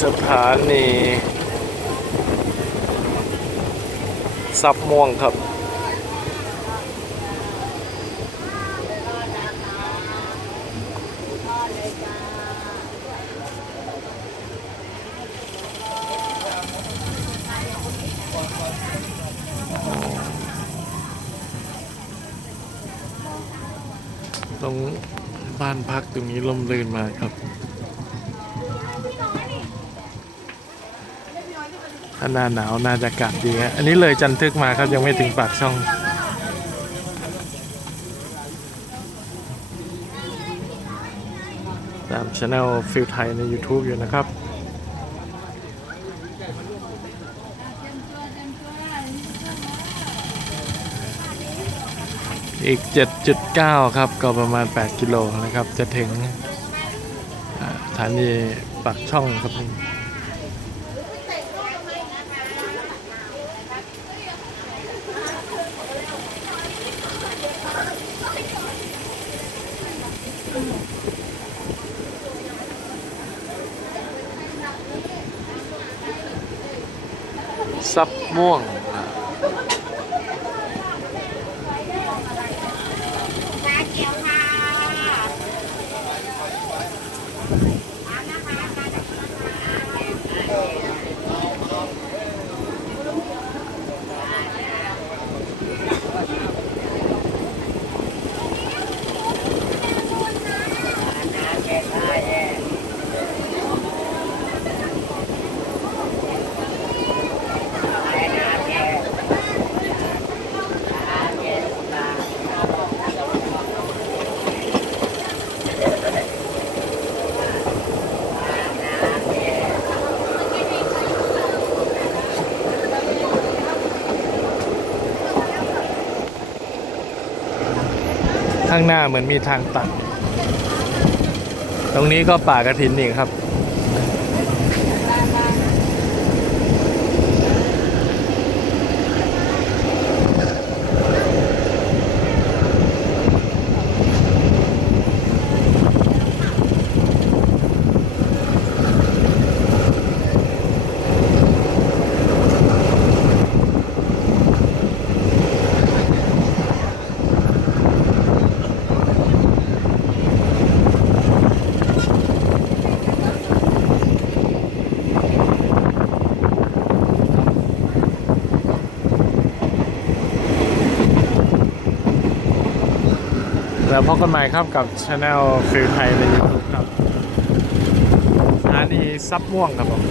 สถานีซับม่วงครับตรงบ้านพักตรงนี้ลมเรื่นมาครับ ถ้าหน้าหนาวน่าจะอากาศดีฮะอันนี้เลยจันทึกมาครับยังไม่ถึงปากช่องตามช anel ฟิลไทยใน YouTube อยู่นะครับอีก 7.9 ครับ ก็ประมาณ 8 กิโลนะครับ จะถึงสถานีปากช่องครับนี่ ซั ข้างหน้าเหมือนมีทางตัด ตรงนี้ก็ป่ากระถินอีกครับ แล้วพบกันใหม่ครับกับช anel ฟิลไทยในยูทูบครับสถานีซับม่วงครับผม